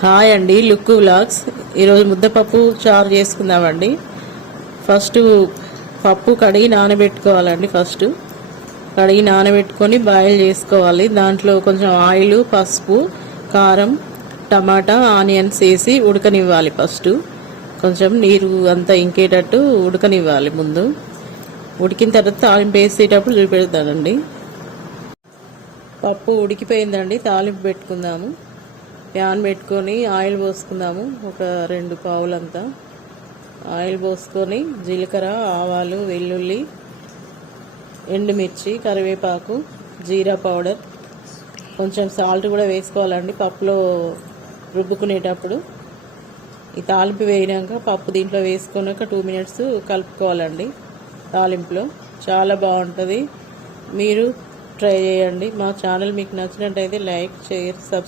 Hi అండి, look vlogs. ఈరోజు ముద్దపప్పు చారు చేసుకుందామండి. ఫస్ట్ పప్పు కడిగి నానబెట్టుకోవాలండి. కడిగి నానబెట్టుకొని బాయిల్ చేసుకోవాలి. దాంట్లో కొంచెం ఆయిల్, పసుపు, కారం, టమాటా, ఆనియన్స్ వేసి ఉడకనివ్వాలి. కొంచెం నీరు అంతా ఇంకేటట్టు ఉడకనివ్వాలి. ముందు ఉడికిన తర్వాత తాలింపు వేసేటప్పుడు చూపెడతానండి. పప్పు ఉడికిపోయిందండి. తాలింపు పెట్టుకుందాము. ప్యాన్ పెట్టుకొని ఆయిల్ పోసుకుందాము. ఒక 2 పావులంతా ఆయిల్ పోసుకొని జీలకర్ర, ఆవాలు, వెల్లుల్లి, ఎండుమిర్చి, కరివేపాకు, జీరా పౌడర్, కొంచెం సాల్ట్ కూడా వేసుకోవాలండి పప్పులో రుబ్బుకునేటప్పుడు. ఈ తాలింపు వేయినాక పప్పు దీంట్లో వేసుకొని ఒక 2 మినిట్స్ కలుపుకోవాలండి. తాలింపులో చాలా బాగుంటుంది. మీరు ట్రై చేయండి. మా ఛానల్ మీకు నచ్చినట్టయితే లైక్, షేర్, సబ్స్క్రైబ్